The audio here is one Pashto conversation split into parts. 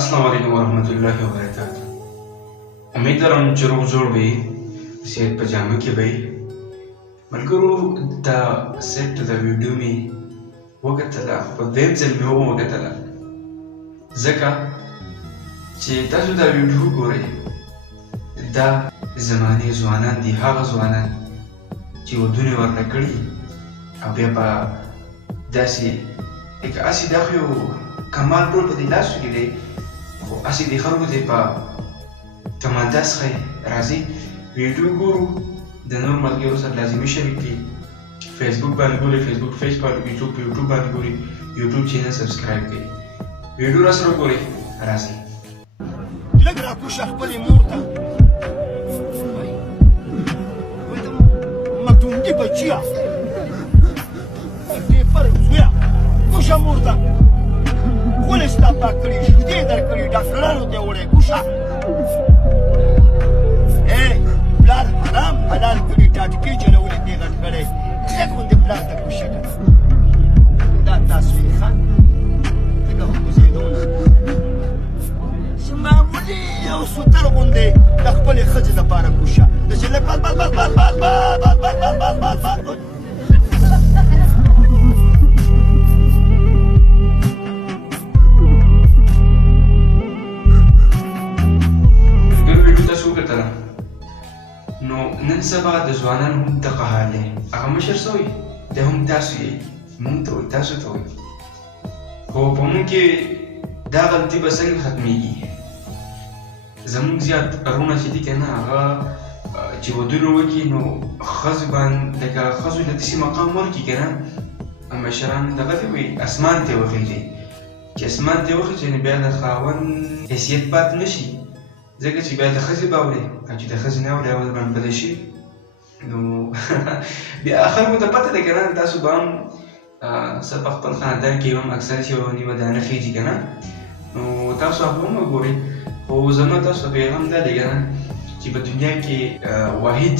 السلام علیکم ورحمۃ اللہ وبرکاتہ. امید لرم چې روغ جوړ به یې، صحت په جامه کې به یې. ملګرو دا سیټ د ویډیو مې وکتله، خو په دویم ځل مې وکتله ځکه چې تاسو دا ویډیو ګورئ. دا زمانې ځوانان دي، هغه ځوانان چې ودونه ورته کړي او بیا په داسې لکه هسې دا خو یو کمال ټول په دې لاسو کې دی، خو هسې د خلکو دی په تمادا څخه راځي ویډیو ګورو، د نور ملګرو سره لازمي شریک کړي. فیسبوک باندې ګوري، فیسبوک پیج باندې، یوټیوب باندې ګوري، یوټیوب چینل سبسکرایب کړي، ویډیو را سره ګوري. راځي لږ راکوشه خپلې مور ته مکتوندي بچیه دې فرق زویه کوشه مور ته ولې ستا پاک کړي، شیدې در کړي، ډاکټرانو ته وړې کوشه. پلار حرام حلال کړي، ټاټکې چلولې دې غټ کړی، لږ غوندې پلار ته کوشه کړه. دا تاسو یې ښه لکه کوزېدونه چې معمولي یو سوتر غوندې د خپلې ښځې لپاره کوشه د چې لږ بس بس بس بس بس بس بس بس بس بس بس بس نو نن سبا د ځوانانو هم دغه حال دی. هغه مشر څه وایي دی هم تاسو یې مونږ ته وایي، تاسو ته وایي، خو په مونږ کې دا غلطي به څنګه ختمېږي؟ زمونږ زیات ارونه چې دي که نه هغه چې ودونه وکړي نو ښځو باندې لکه ښځو له داسې مقام ورکړي که نه، مشران دغه ته وایي اسمان ته یې وخېږي. چې اسمان ته یې وخېږي نو بیا د خاوند حیثیت پاتې نه شي، ځکه چې بیا د ښځې به اورې او چې د ښځې نه اورې اول باندې بدل شي. نو بیا خلکو ته پته ده که نه، تاسو به هم څه په خپل خاندان کې هم اکثر چې نیمه دانه خېږي که نه، نو تاسو هغه هم وګورئ. خو زما تاسو ته پیغام دا دی که نه چې په دنیا کې واحد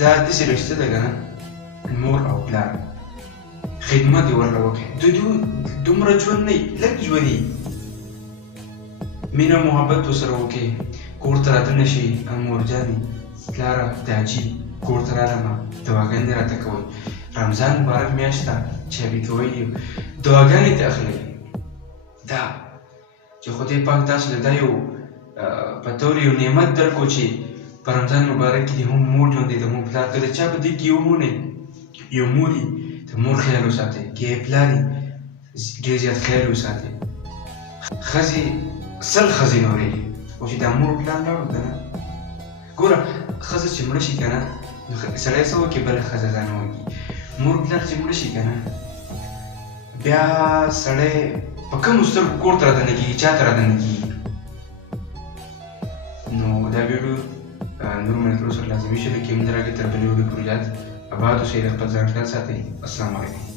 دا داسې رشته ده که نه، مور او پلار خدمت یې ورله وکړئ. دومره ژوند نه وي، لږ ژوند وي، مینه محبت ورسره وکړئ. کور ته راتنه شي مورجانې پلاره د حاجي کور ته رالمه دعاګانې راته کوئ. رمضان مبارک میاشت ده چابي کوئ، دعاګانې ته اخلئ. دا چې خدای پاک تاسو له دا یو په طور یو نعمت درکړو چې په رمضان مبارک کې دې هم مور ژوندی د مور پلار که د چا په دې کې یو مور وي د مور خیال وساتئ، که یې پلار وي ډېر زیات خیال وساتئ. ښځې سل ښځې نورې خو چې دا مور پلار لاړو که نه، ګوره ښځه چې مړه شي که نه نو سړی څه وکړي بله ښځه ځانه وکړي. مور پلار چې مړه شي که نه بیا سړی په کومو سترګو کور ته رادننه کېږي، چا ته رادننه کېږي. نو دا ویډیو نور ملګرو سره لازمي شریک کړئ. موږ راکړئ تر بلې ویډیو پورې یاد آباد اوسئ، د خپل ځان خیال ساتئ. السلام علیکم.